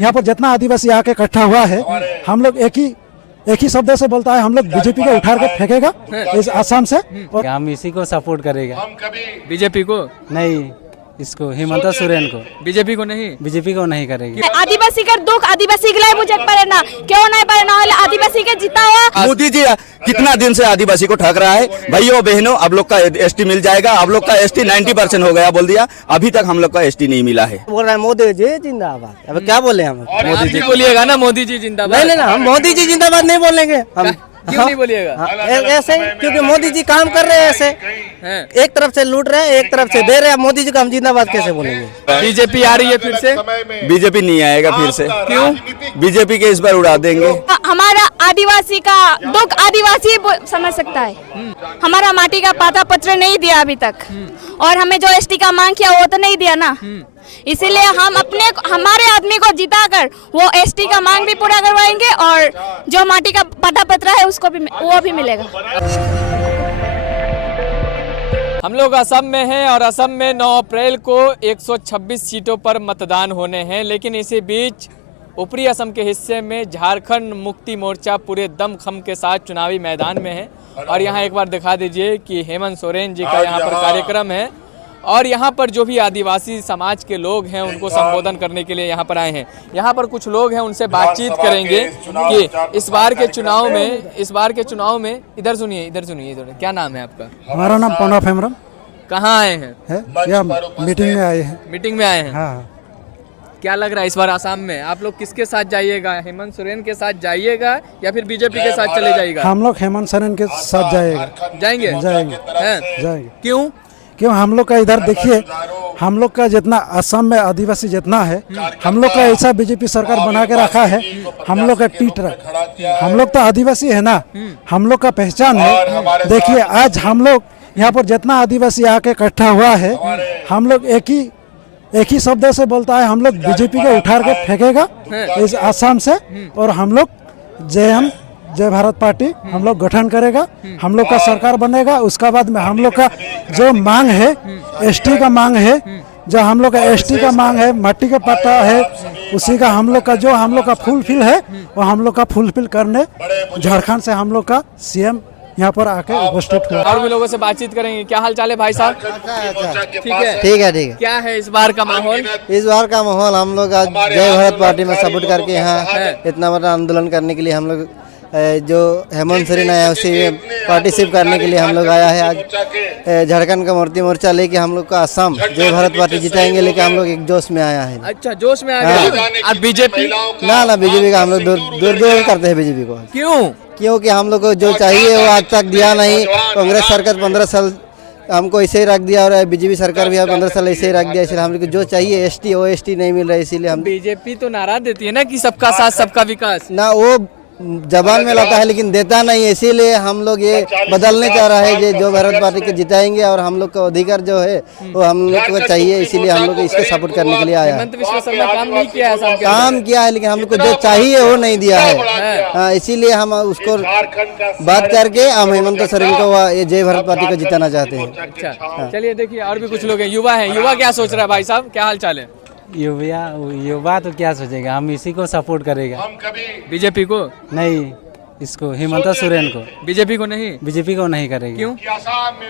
यहाँ पर जितना आदिवासी आके इकट्ठा हुआ है, हम लोग एक ही शब्द से बोलता है, हम लोग बीजेपी को उठा के फेंकेगा इस आसाम से। और हम इसी को सपोर्ट करेगा। बीजेपी को नहीं, इसको हेमंत सोरेन को। बीजेपी को नहीं, बीजेपी को नहीं करेगी। आदिवासी का दुख आदिवासी के लिए बुझे पड़े ना, क्यों नहीं पड़े ना, आदिवासी के जीता हुआ। मोदी जी कितना दिन से आदिवासी को ठग रहा है। भाइयों बहनों, अब लोग का एसटी मिल जाएगा। अब लोग का एसटी 90% हो गया बोल दिया, अभी तक हम लोग का एसटी नहीं मिला है। बोल रहा है मोदी जी जिंदाबाद। अब क्या बोले हम? मोदी जी बोलिएगा ना, मोदी जी जिंदाबाद। नहीं, हम मोदी जी जिंदाबाद नहीं बोलेंगे हम। क्यों नहीं बोलिएगा? ऐसे ही, क्योंकि मोदी जी काम कर रहे हैं ऐसे, एक तरफ से लूट रहे हैं, एक तरफ से दे रहे हैं। मोदी जी को हम जिंदाबाद कैसे बोलेंगे? बीजेपी आ रही है फिर से। बीजेपी नहीं आएगा फिर से। क्यों? बीजेपी के इस बार उड़ा देंगे। हमारा आदिवासी का दुख आदिवासी समझ सकता है। हमारा माटी का पाता पत्र नहीं दिया अभी तक, और हमें जो एसटी का मांग किया वो तो नहीं दिया ना। इसीलिए हम हमारे आदमी को जिताकर वो एसटी का मांग भी पूरा करवाएंगे, और जो माटी का पाता पत्र है उसको भी वो भी मिलेगा। हम लोग असम में हैं और असम में 9 अप्रैल को 126 सीटों पर मतदान होने हैं, लेकिन इसी बीच ऊपरी असम के हिस्से में झारखंड मुक्ति मोर्चा पूरे दमखम के साथ चुनावी मैदान में है। और यहाँ एक बार दिखा दीजिए कि हेमंत सोरेन जी का यहाँ पर कार्यक्रम है, और यहाँ पर जो भी आदिवासी समाज के लोग हैं उनको संबोधन करने के लिए यहाँ पर आए हैं। यहाँ पर कुछ लोग हैं, उनसे बातचीत करेंगे कि इस बार के चुनाव में इधर सुनिए, क्या नाम है आपका? हमारा नाम पौना फेमरम। कहाँ आए हैं? या मीटिंग में आए हैं। मीटिंग में आए हैं। हाँ। क्या लग रहा है इस बार आसाम में आप लोग किसके साथ जाइएगा? हेमंत सोरेन के साथ जाइएगा या फिर बीजेपी के साथ चले जाइएगा? हम लोग हेमंत सोरेन के साथ जाएंगे। जाएंगे। क्यों हम लोग का इधर देखिए, हम लोग का जितना असम में आदिवासी जितना है, हम लोग का ऐसा बीजेपी सरकार बना के रखा है। हम लोग का हम लोग तो आदिवासी है ना, हम लोग का पहचान है। देखिए आज हम लोग यहाँ पर जितना आदिवासी आके इकट्ठा हुआ है, हम लोग एक ही शब्द से बोलता है, हम लोग बीजेपी को उठा के फेंकेगा इस आसाम से। और हम लोग जय भारत पार्टी हम लोग गठन करेगा, हम लोग का सरकार बनेगा। उसका बाद में हम लोग का जो मांग है, एसटी का मांग है, जो हम लोग का एसटी का मांग है, मट्टी का पट्टा है, उसी का हम लोग का फुलफिल है, वो हम लोग का फुलफिल करने झारखंड से हम लोग का सीएम यहाँ पर आके उपस्थित हुआ। और भी लोगों से बातचीत करेंगे। क्या हाल चाल है भाई साहब? ठीक है। क्या है इस बार का माहौल? इस बार का माहौल हम लोग आज जय भारत पार्टी में सपोर्ट करके यहाँ इतना बड़ा आंदोलन करने के लिए हम लोग जो हेमंत सोरेन आया उसी पार्टिसिपेट करने के लिए हम लोग आया है। आज झारखंड का मुक्ति मोर्चा लेके हम लोग का असम जय भारत पार्टी जिताएंगे लेके हम लोग एक जोश में आया है। अच्छा, जोश में आ गए। और बीजेपी? ना बीजेपी का हम लोग दूर करते हैं बीजेपी को। क्योंकि हम लोग को जो चाहिए वो आज तक दिया नहीं। कांग्रेस सरकार 15 साल हमको ऐसे ही रख दिया, और बीजेपी सरकार भी 15 साल ऐसे ही रख दिया। इसलिए हम लोग को जो चाहिए एसटी वो एसटी नहीं मिल रहा है। इसीलिए हम बीजेपी तो नारा देती है ना कि सबका साथ सबका विकास, ना वो जबान में लाता है लेकिन देता नहीं है। इसीलिए हम लोग ये बदलने चाह रहा है जो भारत पार्टी के जिताएंगे, और हम लोग का अधिकार जो है वो हम लोग को चाहिए। इसीलिए हम लोग इसको सपोर्ट करने के लिए आया है। काम किया है लेकिन हम लोग को जो चाहिए वो नहीं दिया है। हाँ, इसीलिए हम उसको बात करके हम हेमंत सोरेन को ये जय भारत पार्टी को जिताना चाहते हैं। अच्छा, चलिए देखिए और भी कुछ लोग हैं, युवा हैं। युवा क्या सोच रहा है भाई साहब? क्या हाल चाल है? युवा तो क्या सोचेगा, हम इसी को सपोर्ट करेगा। बीजेपी को नहीं, इसको हेमंत सोरेन को। बीजेपी को नहीं? बीजेपी को नहीं करेगी। क्यों?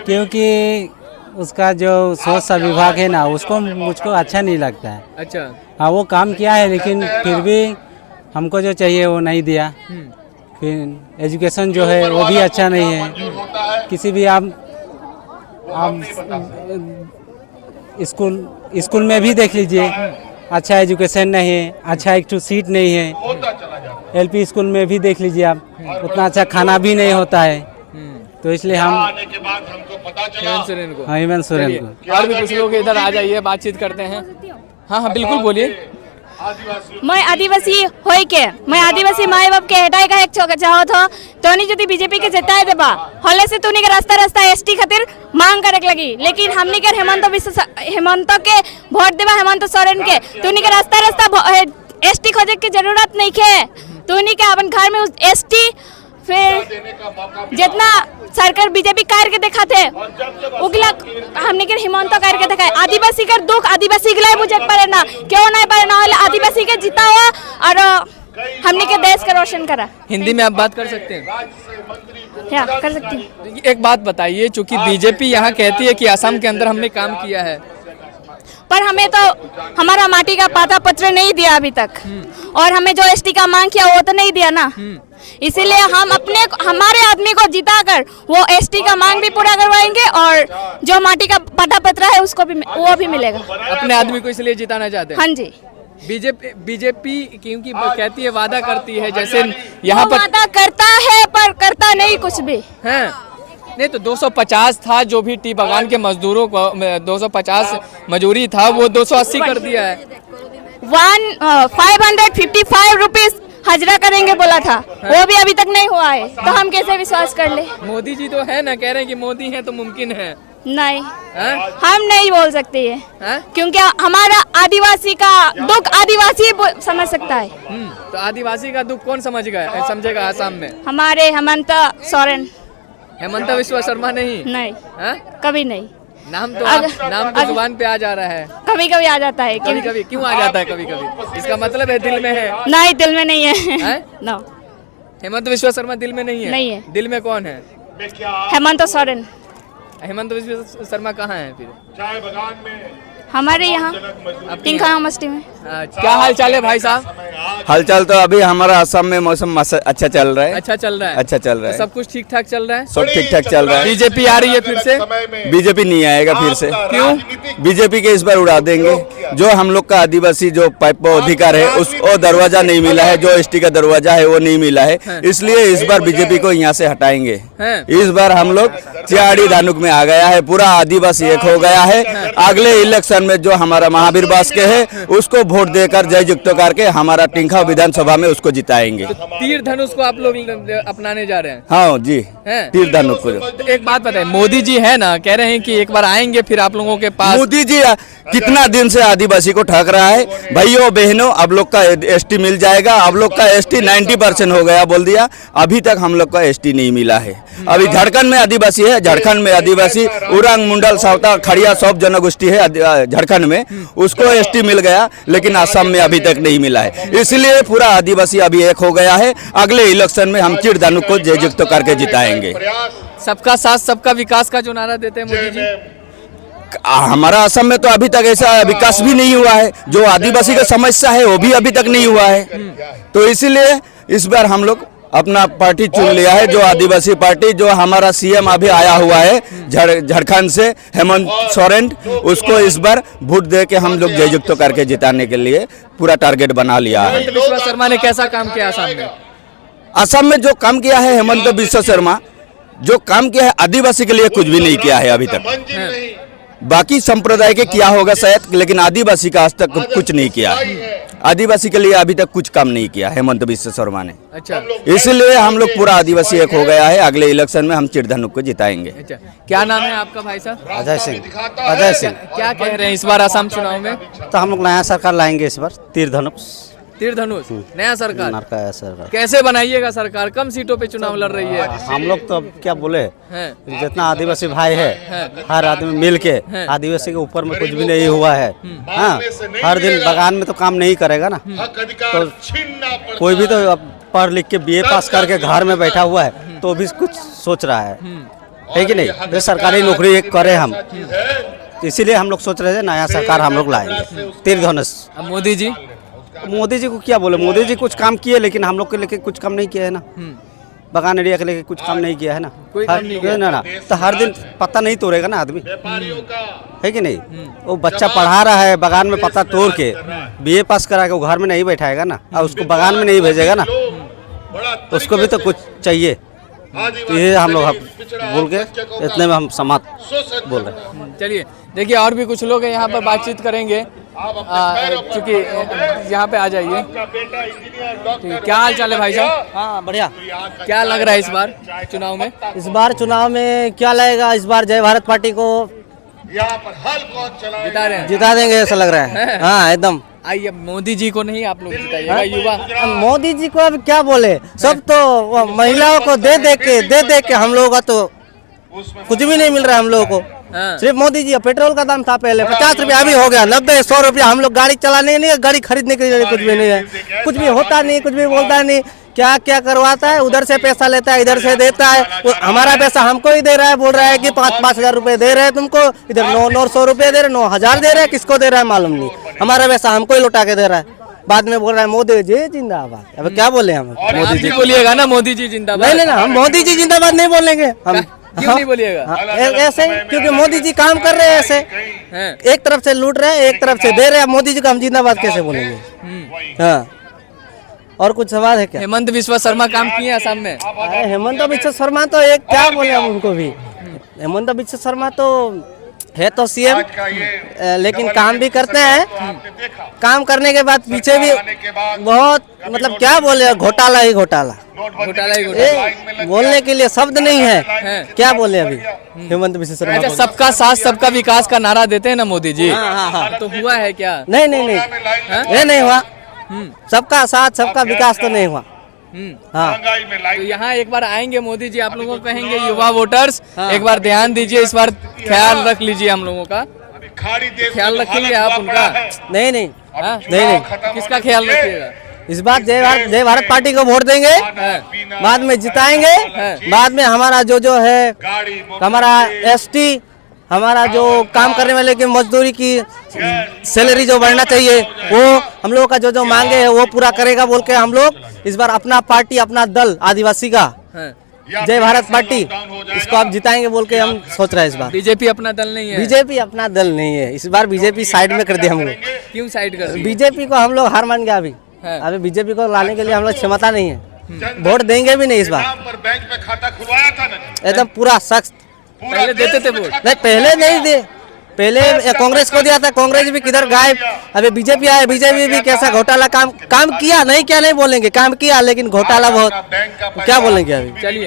क्योंकि उसका जो सोच सा विभाग है ना, उसको मुझको अच्छा नहीं लगता है। अच्छा। हाँ, वो काम किया है लेकिन फिर भी हमको जो चाहिए वो नहीं दिया। फिर एजुकेशन जो है वो भी अच्छा नहीं है। किसी भी आप स्कूल में भी देख लीजिए, अच्छा एजुकेशन नहीं है, अच्छा एक सीट नहीं है। एलपी स्कूल में भी देख लीजिए आप, उतना अच्छा खाना भी नहीं होता है। तो इसलिए हम हेमंत सोरेन को। और भी कुछ लोग इधर आ जाइए, बातचीत करते हैं। हाँ बिल्कुल बोलिए। मैं आदिवासी होई के, मैं आदिवासी माए बाप के हटाए का एक चाहो तो तोनी यदि बीजेपी के जिताए देबा हले से तोनी के रास्ता एसटी खातिर मांग करे लगी। लेकिन हमनी के हेमंत के वोट देबा, हेमंत सोरेन के। तोनी के रास्ता एसटी खोजे की जरूरत नहीं है। तोनी के अपन घर में एसटी फिर जितना सरकार बीजेपी करके दिखाते उगला हमने के हिमंत करके दिखाए आदिवासी का दुख आदिवासी के लिए बुझे पड़े ना क्यों नहीं पड़े ना आदिवासी के जीता हुआ और हमने के देश का रोशन करा। हिंदी में आप बात कर सकते हैं? क्या कर सकती हूँ। एक बात बताइए, चूंकि बीजेपी यहाँ कहती है कि असम के अंदर हमने काम किया है, पर हमें तो हमारा माटी का पाता पत्र नहीं दिया अभी तक और हमें जो एसटी का मांग किया वो तो नहीं दिया ना, इसीलिए हम हमारे आदमी को जिताकर वो एसटी का मांग भी पूरा करवाएंगे और जो माटी का पाता पत्र है उसको भी वो भी मिलेगा। अपने आदमी को इसलिए जिताना चाहते हैं? हाँ जी। बीजेपी क्योंकि कहती है, वादा करती है, जैसे यहाँ पर वादा करता है पर करता नहीं कुछ भी है। नहीं तो 250 था जो भी टी बागान के मजदूरों को 250 मजूरी था वो 280 कर दिया है। 555 रुपीज हजरा करेंगे बोला था, वो भी अभी तक नहीं हुआ है, तो हम कैसे विश्वास कर ले। मोदी जी तो है ना, कह रहे हैं कि मोदी है तो मुमकिन है। नहीं है? हम नहीं बोल सकते ये है? क्योंकि हमारा आदिवासी का दुख आदिवासी समझ सकता है। तो आदिवासी का दुख कौन समझेगा आसाम में? हमारे हेमंत सोरेन। हेमंत विश्व शर्मा नहीं? नहीं है? कभी नहीं। नाम तो जुबान पे आ जा रहा है, कभी कभी आ जाता है। कभी कभी क्यों आ जाता है? कभी कभी इसका मतलब है दिल में है? नहीं, दिल में नहीं है। नो, हेमंत विश्व शर्मा दिल में नहीं है? नहीं है। दिल में कौन है? हेमंत सोरेन। हेमंत विश्व शर्मा कहाँ है फिर? हमारे यहाँ टिंखा मस्ती में। क्या हाल चाल है भाई साहब? हालचाल तो अभी हमारा असम में मौसम अच्छा चल रहा है। अच्छा चल रहा है? अच्छा चल रहा है। सब कुछ ठीक ठाक चल रहा है? सब ठीक ठाक चल रहा है। बीजेपी आ रही है फिर से? बीजेपी नहीं आएगा फिर से। क्यों? बीजेपी के इस बार उड़ा देंगे। जो हम लोग का आदिवासी जो प्राप्य अधिकार है उसको दरवाजा नहीं मिला है, जो एसटी का दरवाजा है वो नहीं मिला है, इसलिए इस बार बीजेपी को यहाँ से हटाएंगे। इस बार हम लोग चियाड़ी धानुक में आ गया है, पूरा आदिवासी एक हो गया है। अगले इलेक्शन में जो हमारा महावीर बास के है उसको वोट देकर जय युक्त करके हमारा टिंखा विधानसभा में उसको जिताएंगे। तो तीर धनुष को आप लोग अपनाने जा रहे हैं? हाँ जी, तीर धनुष को। तो एक बात बताए, मोदी जी है ना, कह रहे हैं कि एक बार आएंगे फिर आप लोगों के पास। मोदी जी कितना दिन से आदिवासी को ठग रहा है। भाइयों बहनों, अब लोग का एसटी मिल जाएगा। अब लोग का एसटी 90% हो गया बोल दिया, अभी तक हम लोग का एसटी नहीं मिला है। अभी झारखंड में आदिवासी है, झारखंड में आदिवासी उरांग मुंडल सावता खड़िया सब जनगोष्ठी है झारखंड में, उसको एसटी मिल गया, लेकिन असम में अभी तक नहीं मिला है। इसलिए पूरा आदिवासी अभी एक हो गया है। अगले इलेक्शन में हम चिड़ धानुक को जय युक्त करके जिताएंगे। सबका साथ सबका विकास का जो नारा देते हैं मोदी जी, हमारा असम में तो अभी तक ऐसा विकास भी नहीं हुआ है। जो आदिवासी का समस्या है वो भी अभी तक नहीं हुआ है। तो इसीलिए इस बार हम लोग अपना पार्टी चुन लिया है, जो आदिवासी पार्टी। जो हमारा सीएम अभी आया हुआ है झारखंड से, हेमंत सोरेन, उसको इस बार वोट दे के हम लोग जय युक्त करके जिताने के लिए पूरा टारगेट बना लिया है। हेमंत विश्व शर्मा ने कैसा काम किया असम में? असम में जो काम किया है हेमंत विश्व शर्मा, जो काम किया है आदिवासी के लिए कुछ भी नहीं किया है अभी तक। बाकी संप्रदाय के किया होगा शायद, लेकिन आदिवासी का आज तक कुछ नहीं किया। आदिवासी के लिए अभी तक कुछ काम नहीं किया हेमंत विश्व शर्मा ने। अच्छा, इसलिए हम लोग पूरा आदिवासी एक हो गया है। अगले इलेक्शन में हम चिड़ धानुक को जिताएंगे। अच्छा, क्या नाम है आपका भाई साहब? अजय सिंह। अजय सिंह। क्या कह रहे हैं इस बार असम चुनाव में? तो हम लोग नया सरकार लाएंगे इस बार, तीर धनुष। तीर धनुष नया सरकार? नया सरकार कैसे बनाइएगा सरकार? कम सीटों पे चुनाव लड़ रही है। हम लोग तो अब क्या बोले, हैं? जितना आदिवासी भाई है हर आदमी मिल के, आदिवासी के ऊपर में कुछ भी नहीं हुआ है। हाँ, हर दिन बगान में तो काम नहीं करेगा ना, तो कोई भी तो पढ़ लिख के बीए पास करके घर में बैठा हुआ है तो भी कुछ सोच रहा है कि नहीं? ये सरकारी नौकरी एक करे हम, इसीलिए हम लोग सोच रहे थे नया सरकार हम लोग लाएंगे, तीर धनुष। मोदी जी को क्या बोले, मोदी जी कुछ काम किए लेकिन हम लोग के लेके कुछ काम नहीं किया है ना। बगान एरिया के लेके कुछ काम नहीं किया है ना। कोई काम नहीं किया ना, तो हर दिन पत्ता नहीं तोड़ेगा ना आदमी, है कि नहीं? वो बच्चा पढ़ा रहा है बगान में पत्ता तोड़ के, बीए पास करा के वो घर में नहीं बैठाएगा ना, और उसको बगान में नहीं भेजेगा ना, उसको भी तो कुछ चाहिए। तो ये हम लोग बोल के इतने में हम समाप्त बोल रहे हैं। चलिए देखिए, और भी कुछ लोग हैं यहाँ पर, बातचीत करेंगे। क्योंकि यहाँ पे आ जाइए। क्या हाल चाल है भाई साहब? हाँ बढ़िया। क्या लग रहा है इस बार चुनाव में? इस बार चुनाव में क्या लगेगा, इस बार जय भारत पार्टी को जिता रहे हैं? जिता देंगे ऐसा लग रहा है। हाँ एकदम। आइए, अब मोदी जी को नहीं आप लोग जिताइएगा, युवा। अब मोदी जी को अब क्या बोले, सब तो वो महिलाओं को दे के हम लोगों का तो कुछ भी नहीं मिल रहा है हम लोगों को। हाँ। सिर्फ मोदी जी, पेट्रोल का दाम था पहले 50 रुपया, अभी हो गया 90-100 रुपया। हम लोग गाड़ी चलाने नहीं, गाड़ी खरीदने के लिए कुछ भी नहीं है, कुछ भी होता नहीं, कुछ भी बोलता नहीं। क्या क्या करवाता है, उधर से पैसा लेता है, इधर से देता है। वो हमारा पैसा हमको ही दे रहा है, बोल रहा है कि 5-5 हजार रुपए दे रहे हैं तुमको, इधर 900 रुपए दे रहे, 9,000 दे रहे हैं, किसको दे रहा है मालूम नहीं। हमारा पैसा हमको ही लौटा के दे रहा है। बाद में बोल रहा है मोदी जी जिंदाबाद। अब क्या बोले हम, मोदी जी बोलिएगा ना, मोदी जी जिंदाबाद। नहीं, हम मोदी जी जिंदाबाद नहीं बोलेंगे हम। क्यों नहीं बोलिएगा? हाँ, ऐसे ही, क्योंकि मोदी जी काम कर रहे हैं ऐसे, हैं? एक तरफ से लूट रहे हैं, एक तरफ से दे रहे हैं। मोदी जी को हम जिंदाबाद कैसे बोलेंगे? हाँ, और कुछ सवाल है क्या? हेमंत बिस्वा शर्मा काम किए हैं असम में। अरे हेमंत बिस्वा शर्मा तो एक क्या बोले हम उनको भी। हेमंत बिस्वा शर्मा तो है तो सीएम, लेकिन काम भी करते हैं। काम करने के बाद पीछे भी बहुत, मतलब क्या बोले, घोटाला ही घोटाला। घोटाला ही घोटाला। ए, बोलने के लिए शब्द नहीं है, क्या बोले अभी हेमंत बिस्वा शर्मा अच्छा, को। सबका साथ सबका विकास का नारा देते हैं ना मोदी जी। हाँ। तो हुआ है क्या? नहीं, ये नहीं हुआ। सबका साथ सबका विकास तो नहीं हुआ। हाँ, तो यहाँ एक बार आएंगे मोदी जी, आप लोगों को कहेंगे युवा वोटर्स एक बार ध्यान दीजिए, इस बार ख्याल रख लीजिए हम लोगों का। ख्याल रखेंगे आप उनका? नहीं, हाँ? नहीं। किसका ख्याल रखिएगा? इस बार जय भारत पार्टी को वोट देंगे, बाद में जिताएंगे। बाद में हमारा जो है, हमारा एसटी, हमारा जो काम करने वाले की मजदूरी की सैलरी जो बढ़ना चाहिए, वो हम लोगों का जो मांगे है वो पूरा करेगा बोल के हम लोग इस बार अपना पार्टी, अपना दल आदिवासी का जय भारत पार्टी, इसको आप जिताएंगे बोल के हम सोच रहे हैं इस बार। बीजेपी अपना दल नहीं है? बीजेपी अपना दल नहीं है, इस बार बीजेपी साइड में कर दिया हम लोग। क्यों साइड कर दी? बीजेपी को हम लोग हार मान गया अभी बीजेपी को लाने के लिए हम लोग क्षमता नहीं है, वोट देंगे भी नहीं इस बार। बैंक में खाता खुलवाया था ना, एकदम पूरा सख्त। पहले देते थे वोट? नहीं, पहले नहीं दे, पहले कांग्रेस को दिया था, कांग्रेस भी किधर गायब। अभी बीजेपी आया, बीजेपी भी कैसा घोटाला काम किया, नहीं क्या नहीं बोलेंगे, काम किया लेकिन घोटाला बहुत, क्या बोलेंगे अभी। चलिए।